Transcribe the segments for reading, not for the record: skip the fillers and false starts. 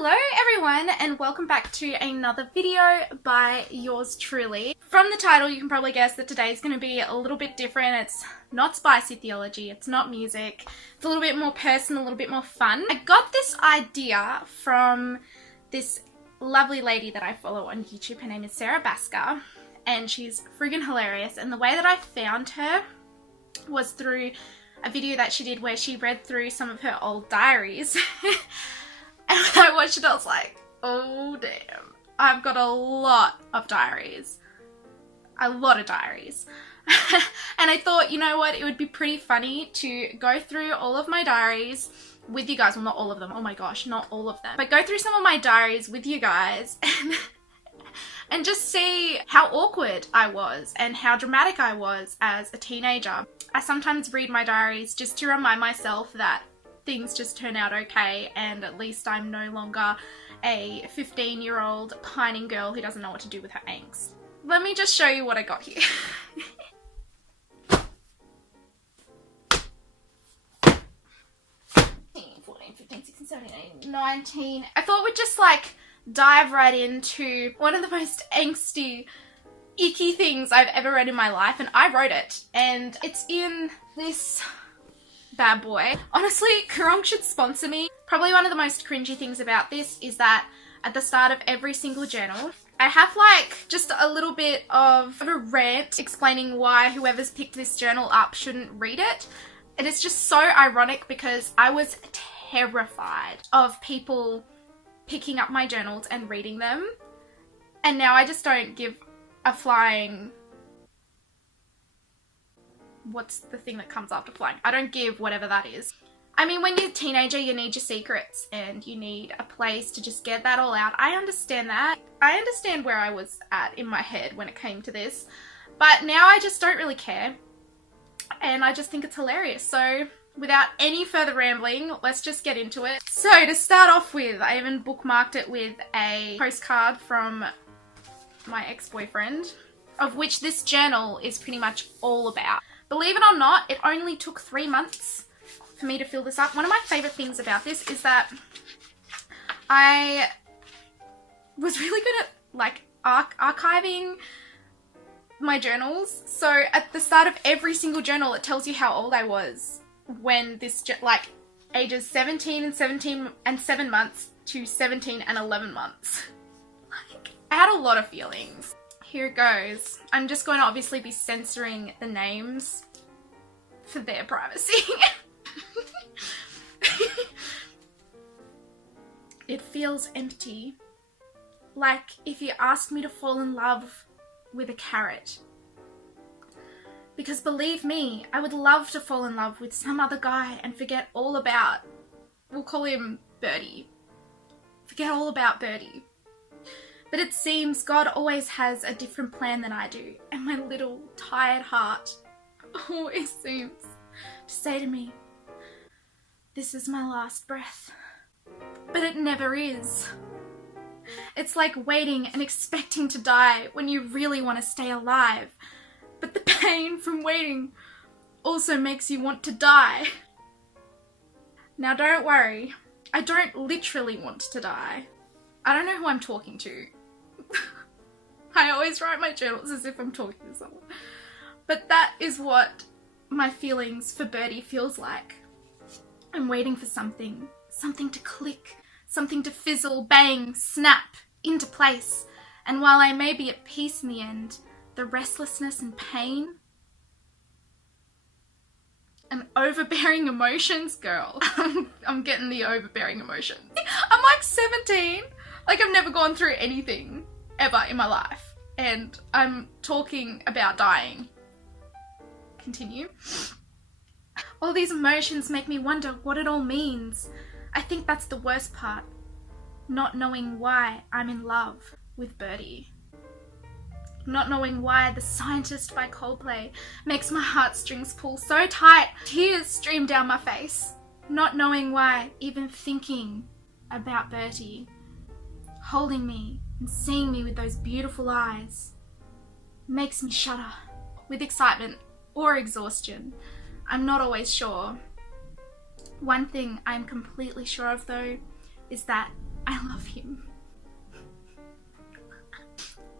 Hello everyone and welcome back to another video by yours truly. From the title you can probably guess that today's going to be a little bit different. It's not spicy theology, it's not music, it's a little bit more personal, a little bit more fun. I got this idea from this lovely lady that I follow on YouTube. Her name is Sarah Basker and she's friggin' hilarious, and the way that I found her was through a video that she did where she read through some of her old diaries. And when I watched it, I was like, oh damn, I've got a lot of diaries. A lot of diaries. And I thought, you know what, it would be pretty funny to go through all of my diaries with you guys. Well, not all of them. Oh my gosh, not all of them. But go through some of my diaries with you guys and just see how awkward I was and how dramatic I was as a teenager. I sometimes read my diaries just to remind myself that things just turn out okay, and at least I'm no longer a 15-year-old pining girl who doesn't know what to do with her angst. Let me just show you what I got here. 14, 15, 16, 17, 18, 19. I thought we'd just like dive right into one of the most angsty, icky things I've ever read in my life, and I wrote it, and it's in this bad boy. Honestly, Kurong should sponsor me. Probably one of the most cringy things about this is that at the start of every single journal, I have like just a little bit of a rant explaining why whoever's picked this journal up shouldn't read it. And it's just so ironic because I was terrified of people picking up my journals and reading them. And now I just don't give a flying... what's the thing that comes after flying? I don't give whatever that is. I mean, when you're a teenager, you need your secrets and you need a place to just get that all out. I understand that. I understand where I was at in my head when it came to this, but now I just don't really care. And I just think it's hilarious. So without any further rambling, let's just get into it. So to start off with, I even bookmarked it with a postcard from my ex-boyfriend, of which this journal is pretty much all about. Believe it or not, it only took 3 months for me to fill this up. One of my favourite things about this is that I was really good at like archiving my journals. So at the start of every single journal, it tells you how old I was when this, like ages 17 and 7 months to 17 and 11 months. Like, I had a lot of feelings. Here it goes. I'm just going to obviously be censoring the names for their privacy. It feels empty. Like if you asked me to fall in love with a carrot. Because believe me, I would love to fall in love with some other guy and forget all about, we'll call him Birdie. Forget all about Birdie. But it seems God always has a different plan than I do, and my little tired heart always seems to say to me, this is my last breath. But it never is. It's like waiting and expecting to die when you really want to stay alive, but the pain from waiting also makes you want to die. Now don't worry, I don't literally want to die. I don't know who I'm talking to. I always write my journals as if I'm talking to someone. But that is what my feelings for Birdie feels like. I'm waiting for something to click, something to fizzle, bang, snap into place. And while I may be at peace in the end, the restlessness and pain and overbearing emotions, girl. I'm getting the overbearing emotions. I'm like 17. Like I've never gone through anything ever in my life, and I'm talking about dying. Continue. All these emotions make me wonder what it all means. I think that's the worst part, not knowing why I'm in love with Birdie. Not knowing why The Scientist by Coldplay makes my heartstrings pull so tight, tears stream down my face. Not knowing why even thinking about Bertie holding me and seeing me with those beautiful eyes makes me shudder with excitement or exhaustion. I'm not always sure. One thing I'm completely sure of though is that I love him.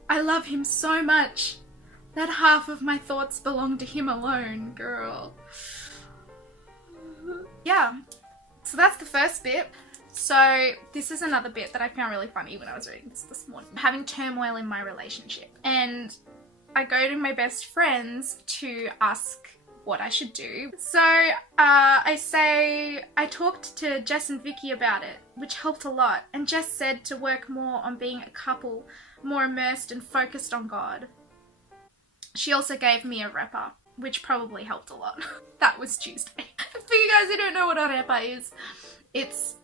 I love him so much that half of my thoughts belong to him alone, girl. Yeah, so that's the first bit. So this is another bit that I found really funny when I was reading this morning. I'm having turmoil in my relationship, and I go to my best friends to ask what I should do. So I say, I talked to Jess and Vicky about it, which helped a lot. And Jess said to work more on being a couple, more immersed and focused on God. She also gave me a arepa, which probably helped a lot. That was Tuesday. For you guys who don't know what arepa is, it's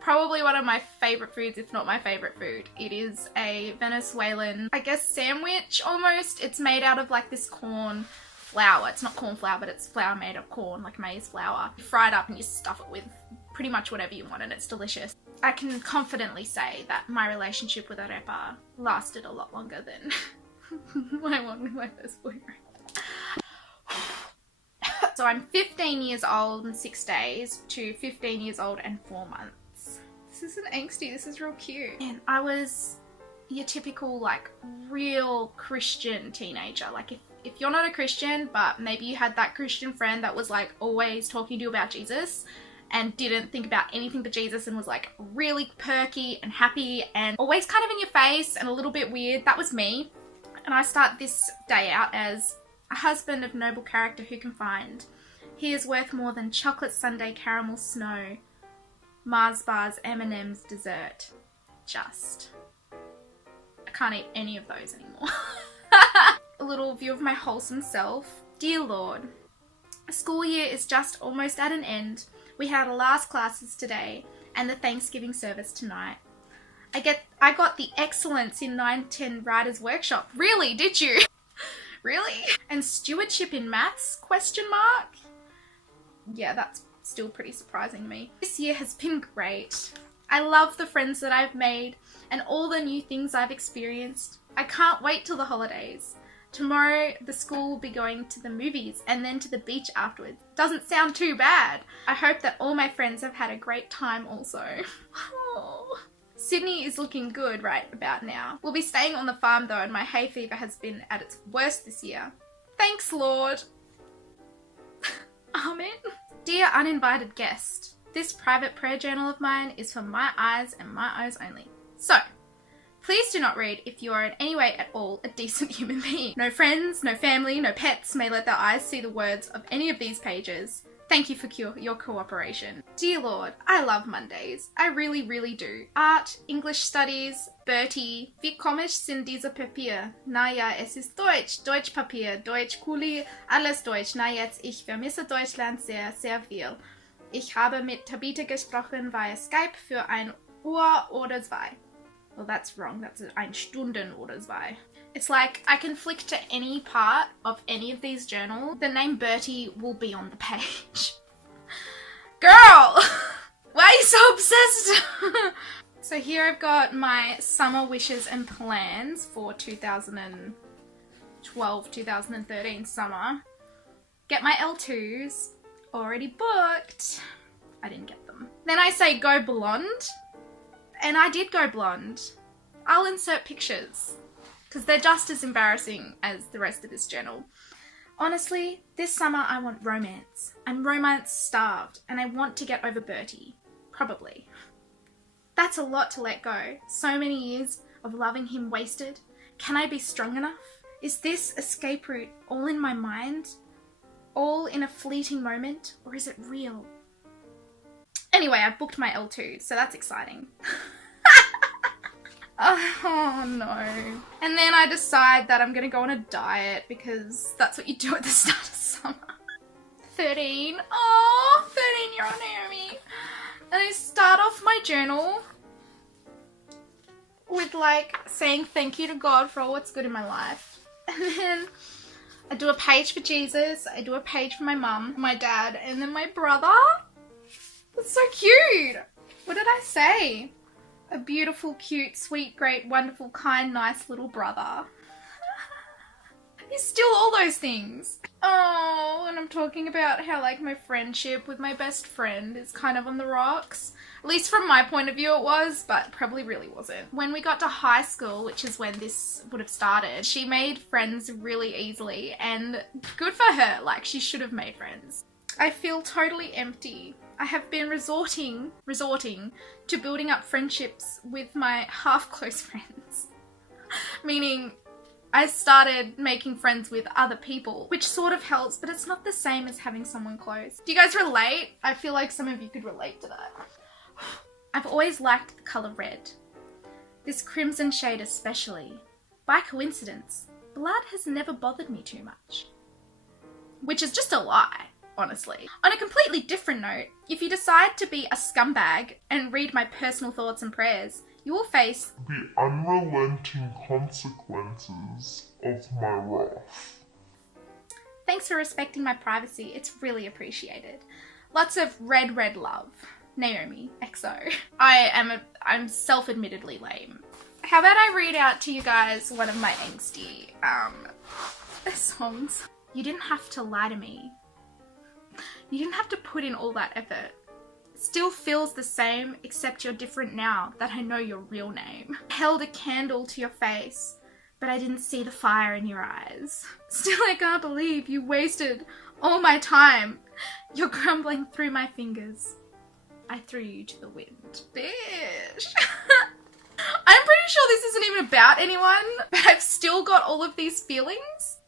probably one of my favourite foods, if not my favourite food. It is a Venezuelan, I guess, sandwich almost. It's made out of like this corn flour. It's not corn flour, but it's flour made of corn, like maize flour. You fry it up and you stuff it with pretty much whatever you want, and it's delicious. I can confidently say that my relationship with arepa lasted a lot longer than my one with my first boyfriend. So I'm 15 years old and 6 days to 15 years old and 4 months. This isn't angsty, this is real cute. And I was your typical like real Christian teenager. Like if you're not a Christian, but maybe you had that Christian friend that was like always talking to you about Jesus and didn't think about anything but Jesus and was like really perky and happy and always kind of in your face and a little bit weird, that was me. And I start this day out as a husband of noble character who can find. He is worth more than chocolate sundae, caramel snow, Mars bars, M&M's, dessert. Just. I can't eat any of those anymore. A little view of my wholesome self. Dear Lord, school year is just almost at an end. We had our last classes today and the Thanksgiving service tonight. I got the excellence in 9-10 writers workshop. Really? Did you? Really? And stewardship in maths? Question mark? Yeah, that's still pretty surprising to me. This year has been great. I love the friends that I've made and all the new things I've experienced. I can't wait till the holidays. Tomorrow the school will be going to the movies and then to the beach afterwards. Doesn't sound too bad. I hope that all my friends have had a great time also. Oh. Sydney is looking good right about now. We'll be staying on the farm though, and my hay fever has been at its worst this year. Thanks, Lord. Amen. Dear uninvited guest, this private prayer journal of mine is for my eyes and my eyes only. So, please do not read if you are in any way at all a decent human being. No friends, no family, no pets may let their eyes see the words of any of these pages. Thank you for your cooperation. Dear Lord, I love Mondays. I really, really do. Art, English studies, Bertie, wie komisch sind diese Papier? Naja, es ist Deutsch, Deutschpapier, Deutsch, Kuli, alles Deutsch. Na jetzt, ich vermisse Deutschland sehr, sehr viel. Ich habe mit Tabitha gesprochen via Skype für ein Uhr oder zwei. Well, that's wrong. That's ein Stunden oder zwei. It's like I can flick to any part of any of these journals. The name Bertie will be on the page. Girl! Why are you so obsessed? So here I've got my summer wishes and plans for 2012-2013 summer. Get my L2s. Already booked. I didn't get them. Then I say go blonde. And I did go blonde. I'll insert pictures, because they're just as embarrassing as the rest of this journal. Honestly, this summer I want romance. I'm romance starved, and I want to get over Bertie. Probably. That's a lot to let go. So many years of loving him wasted. Can I be strong enough? Is this escape route all in my mind? All in a fleeting moment? Or is it real? Anyway, I've booked my L2, so that's exciting. Oh no. And then I decide that I'm gonna go on a diet because that's what you do at the start of summer. 13. Oh, 13-year-old Naomi. And I start off my journal with like saying thank you to God for all what's good in my life. And then I do a page for Jesus, I do a page for my mum, my dad, and then my brother. That's so cute. What did I say? A beautiful, cute, sweet, great, wonderful, kind, nice little brother. He's still all those things. Oh, and I'm talking about how like my friendship with my best friend is kind of on the rocks. At least from my point of view it was, but probably really wasn't. When we got to high school, which is when this would have started, she made friends really easily, and good for her, like she should have made friends. I feel totally empty. I have been resorting to building up friendships with my half-close friends. Meaning, I started making friends with other people, which sort of helps, but it's not the same as having someone close. Do you guys relate? I feel like some of you could relate to that. I've always liked the colour red. This crimson shade especially. By coincidence, blood has never bothered me too much. Which is just a lie, honestly. On a completely different note, if you decide to be a scumbag and read my personal thoughts and prayers, you will face the unrelenting consequences of my wrath. Thanks for respecting my privacy. It's really appreciated. Lots of red love. Naomi, XO. I'm self-admittedly lame. How about I read out to you guys one of my angsty songs. You didn't have to lie to me. You didn't have to put in all that effort. It still feels the same, except you're different now that I know your real name. I held a candle to your face, but I didn't see the fire in your eyes. Still, I can't believe you wasted all my time. You're crumbling through my fingers. I threw you to the wind. Bitch. I'm pretty sure this isn't even about anyone, but I've still got all of these feelings.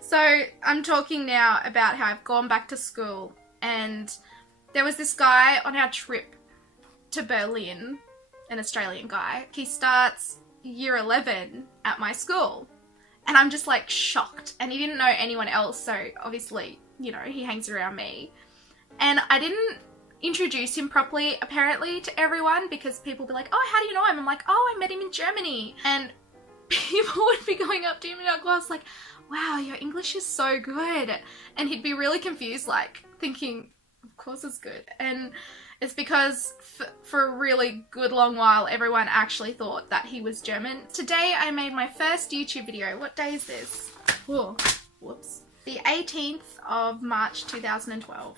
So I'm talking now about how I've gone back to school, and there was this guy on our trip to Berlin, an Australian guy. He starts year 11 at my school, and I'm just like shocked, and he didn't know anyone else, so obviously, you know, he hangs around me. And I didn't introduce him properly apparently to everyone, because people would be like, oh, how do you know him? I'm like, oh, I met him in Germany. And people would be going up to him in our class like, wow, your English is so good. And he'd be really confused, like thinking, of course it's good. And it's because for a really good long while, everyone actually thought that he was German. Today I made my first YouTube video. What day is this? Oh, whoops. The 18th of March 2012.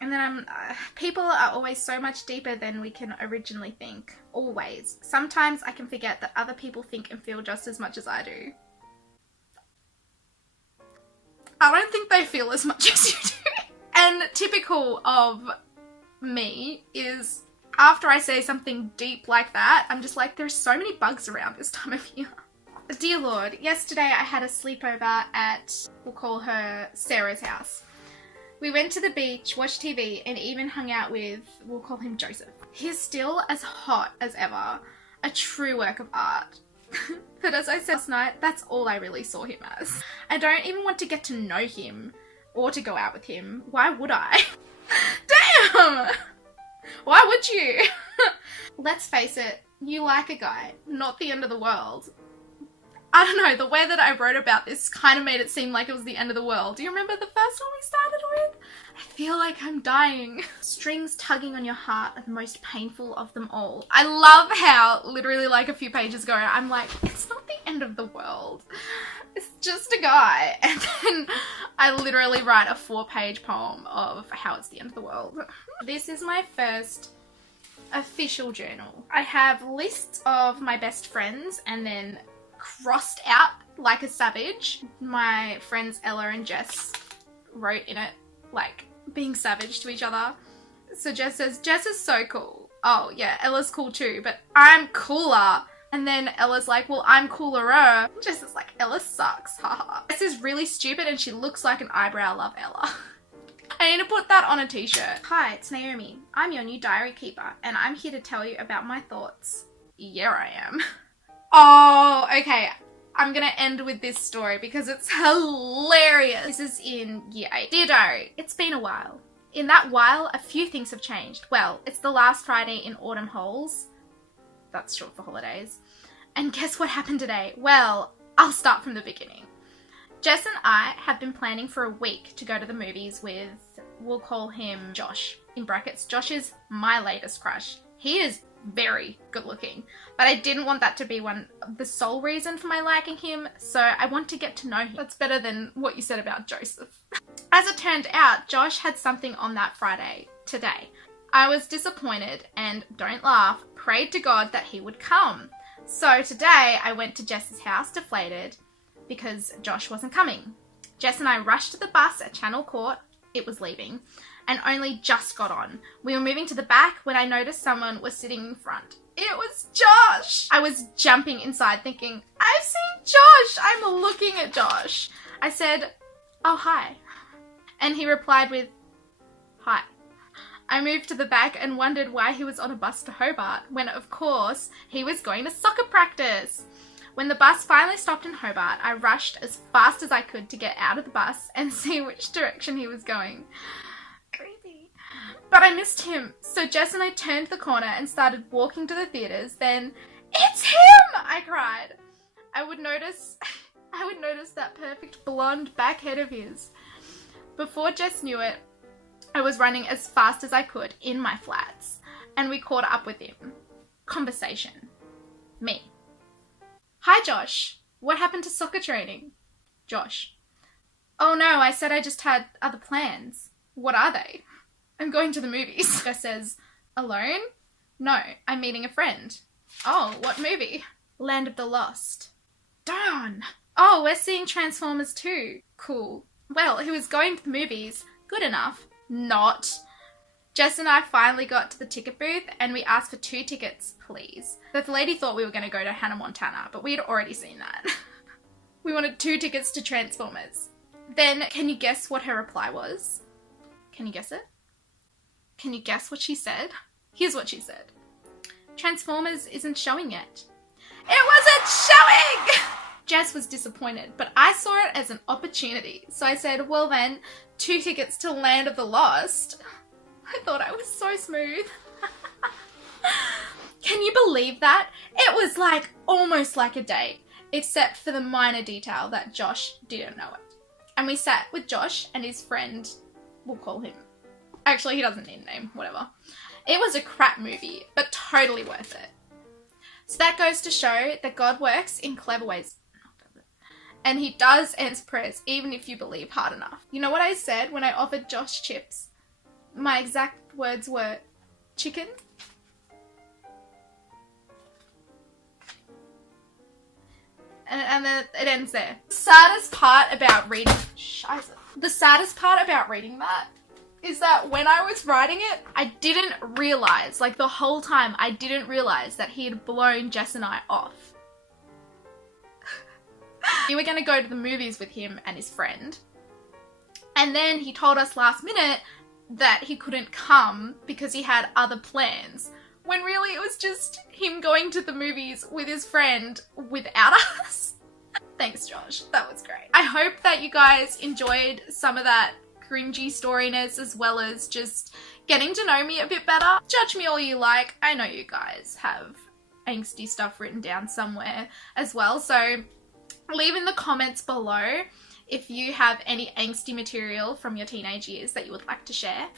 And then people are always so much deeper than we can originally think. Always. Sometimes I can forget that other people think and feel just as much as I do. I don't think they feel as much as you do. And typical of me is after I say something deep like that, I'm just like, there's so many bugs around this time of year. Dear Lord, yesterday I had a sleepover at, we'll call her Sarah's house. We went to the beach, watched TV, and even hung out with, we'll call him Joseph. He's still as hot as ever, a true work of art. But as I said last night, that's all I really saw him as. I don't even want to get to know him or to go out with him. Why would I? Damn! Why would you? Let's face it, you like a guy, not the end of the world. I don't know, the way that I wrote about this kind of made it seem like it was the end of the world. Do you remember the first one we started with? I feel like I'm dying. Strings tugging on your heart are the most painful of them all. I love how literally like a few pages ago, I'm like, it's not the end of the world. It's just a guy. And then I literally write a 4-page poem of how it's the end of the world. This is my first official journal. I have lists of my best friends and then crossed out like a savage. My friends Ella and Jess wrote in it, like, being savage to each other. So Jess says, Jess is so cool. Oh yeah, Ella's cool too, but I'm cooler. And then Ella's like, well, I'm cooler. Jess is like, Ella sucks, haha. Jess is really stupid and she looks like an eyebrow. Love Ella. I need to put that on a t-shirt. Hi, it's Naomi. I'm your new diary keeper and I'm here to tell you about my thoughts. Yeah, I am. Oh, okay. I'm gonna end with this story because it's hilarious. This is in year 8. Dear diary, it's been a while. In that while, a few things have changed. Well, it's the last Friday in autumn holes. That's short for holidays. And guess what happened today? Well, I'll start from the beginning. Jess and I have been planning for a week to go to the movies with, we'll call him Josh. In brackets, Josh is my latest crush. He is very good looking. But I didn't want that to be the sole reason for my liking him, so I want to get to know him. That's better than what you said about Joseph. As it turned out, Josh had something on that Friday, today. I was disappointed and, don't laugh, prayed to God that he would come. So today I went to Jess's house deflated because Josh wasn't coming. Jess and I rushed to the bus at Channel Court, it was leaving, and only just got on. We were moving to the back when I noticed someone was sitting in front. It was Josh! I was jumping inside thinking, I've seen Josh! I'm looking at Josh. I said, oh, hi. And he replied with, hi. I moved to the back and wondered why he was on a bus to Hobart, when of course he was going to soccer practice. When the bus finally stopped in Hobart, I rushed as fast as I could to get out of the bus and see which direction he was going. Creepy. But I missed him, so Jess and I turned the corner and started walking to the theatres. Then, it's him! I cried. I would notice that perfect blonde back head of his. Before Jess knew it, I was running as fast as I could in my flats, and we caught up with him. Conversation. Me. Hi, Josh. What happened to soccer training? Josh. Oh no, I said I just had other plans. What are they? I'm going to the movies. Jess says, alone? No, I'm meeting a friend. Oh, what movie? Land of the Lost. Darn. Oh, we're seeing Transformers 2. Cool. Well, he was going to the movies. Good enough. Not. Jess and I finally got to the ticket booth and we asked for 2 tickets, please. The lady thought we were going to go to Hannah Montana, but we had already seen that. We wanted 2 tickets to Transformers. Then, can you guess what her reply was? Can you guess it? Can you guess what she said? Here's what she said. Transformers isn't showing yet. It wasn't showing! Jess was disappointed, but I saw it as an opportunity. So I said, well then, 2 tickets to Land of the Lost. I thought I was so smooth. Can you believe that? It was like, almost like a date, except for the minor detail that Josh didn't know it. And we sat with Josh and his friend, we'll call him. Actually, he doesn't need a name, whatever. It was a crap movie, but totally worth it. So that goes to show that God works in clever ways. And he does answer prayers, even if you believe hard enough. You know what I said when I offered Josh chips? My exact words were, chicken? And then it ends there. The saddest part about reading that is that when I was writing it, I didn't realize, like the whole time, I didn't realize that he had blown Jess and I off. We were going to go to the movies with him and his friend. And then he told us last minute that he couldn't come because he had other plans. When really it was just him going to the movies with his friend without us. Thanks, Josh. That was great. I hope that you guys enjoyed some of that cringy storiness as well as just getting to know me a bit better. Judge me all you like. I know you guys have angsty stuff written down somewhere as well. So leave in the comments below if you have any angsty material from your teenage years that you would like to share.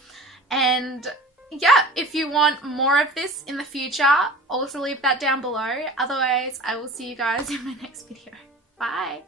And yeah, if you want more of this in the future, also leave that down below. Otherwise, I will see you guys in my next video. Bye!